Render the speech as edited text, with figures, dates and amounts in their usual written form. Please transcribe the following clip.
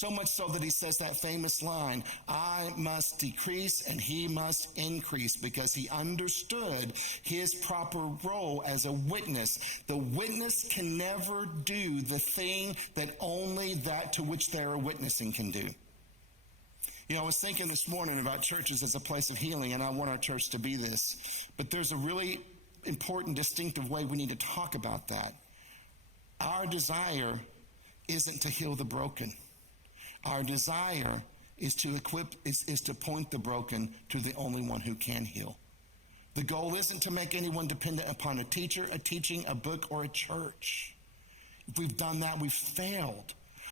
So much so that he says that famous line, I must decrease and he must increase, because he understood his proper role as a witness. The witness can never do the thing that only that to which they are witnessing can do. You know, I was thinking this morning about churches as a place of healing, and I want our church to be this. But there's a really important, distinctive way we need to talk about that. Our desire isn't to heal the broken. Our desire is to is to point the broken to the only one who can heal. The goal isn't to make anyone dependent upon a teacher, a teaching, a book, or a church. If we've done that, we've failed.